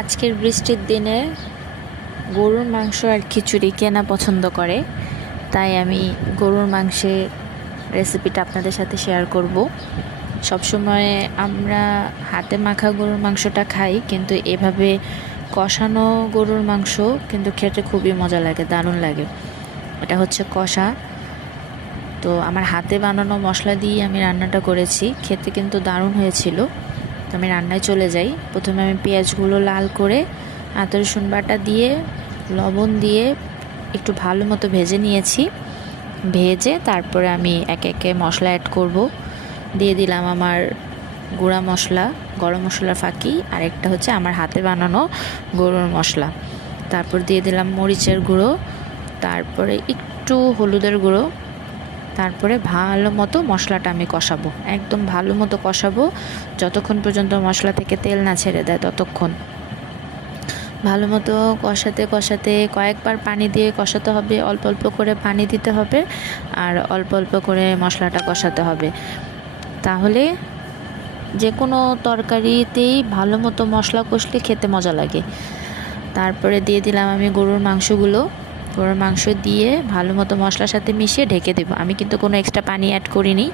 আজকের বৃষ্টির দিনে গরুর মাংস আর খিচুড়ি কেনা পছন্দ করে, তাই আমি গরুর মাংসের রেসিপিটা আপনাদের সাথে শেয়ার করব। সবসময় আমরা হাতে মাখা গরুর মাংসটা খাই, কিন্তু এভাবে কষানো গরুর মাংস কিন্তু খেতে খুবই মজা লাগে, দারুণ লাগে। এটা হচ্ছে কষা। তো আমার হাতে বানানো মশলা দিয়ে আমি রান্নাটা করেছি, খেতে কিন্তু দারুণ হয়েছিল। তো আমি রান্নায় চলে যাই। প্রথমে আমি পেঁয়াজগুলো লাল করে আদা রসুন বাটা দিয়ে লবণ দিয়ে একটু ভালো মতো ভেজে নিয়েছি। ভেজে তারপরে আমি একে একে মশলা অ্যাড করব। দিয়ে দিলাম আমার গুঁড়া মশলা, গরম মশলার ফাঁকি, আর একটা হচ্ছে আমার হাতে বানানো গরুর মশলা। তারপর দিয়ে দিলাম মরিচের গুঁড়ো, তারপরে একটু হলুদের গুঁড়ো। তারপরে ভালো মতো মশলাটা আমি কষাবো, একদম ভালো মতো কষাবো, যতক্ষণ পর্যন্ত মশলা থেকে তেল না ছেড়ে দেয় ততক্ষণ। ভালো মতো কষাতে কষাতে কয়েকবার পানি দিয়ে কষাতে হবে, অল্প অল্প করে পানি দিতে হবে, আর অল্প অল্প করে মশলাটা কষাতে হবে। তাহলে যে কোনো তরকারিতেই ভালো মতো মশলা কষলে খেতে মজা লাগে। তারপরে দিয়ে দিলাম আমি গরুর মাংস দিয়ে ভালো মতো মশলার সাথে মিশিয়ে ঢেকে দেবো। আমি কিন্তু কোনো এক্সট্রা পানি অ্যাড করিনি।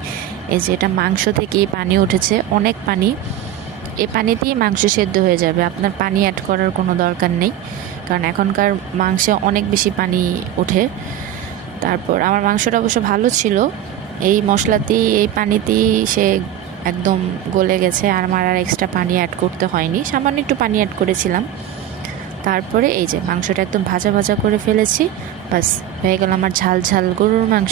এই যে এটা মাংস থেকেই পানি উঠেছে, অনেক পানি। এই পানি দিয়ে মাংস সেদ্ধ হয়ে যাবে, আপনার পানি অ্যাড করার কোনো দরকার নেই, কারণ এখনকার মাংসে অনেক বেশি পানি ওঠে। তারপর আমার মাংসটা অবশ্য ভালো ছিল, এই মশলাতেই এই পানিতেই সে একদম গলে গেছে, আর আমার আর এক্সট্রা পানি অ্যাড করতে হয়নি, সামান্য একটু পানি অ্যাড করেছিলাম। তারপরে এই যে মাংসটা একদম ভাজা ভাজা করে ফেলেছি, বাস হয়ে গেল আমার ঝাল ঝাল গরুর মাংস।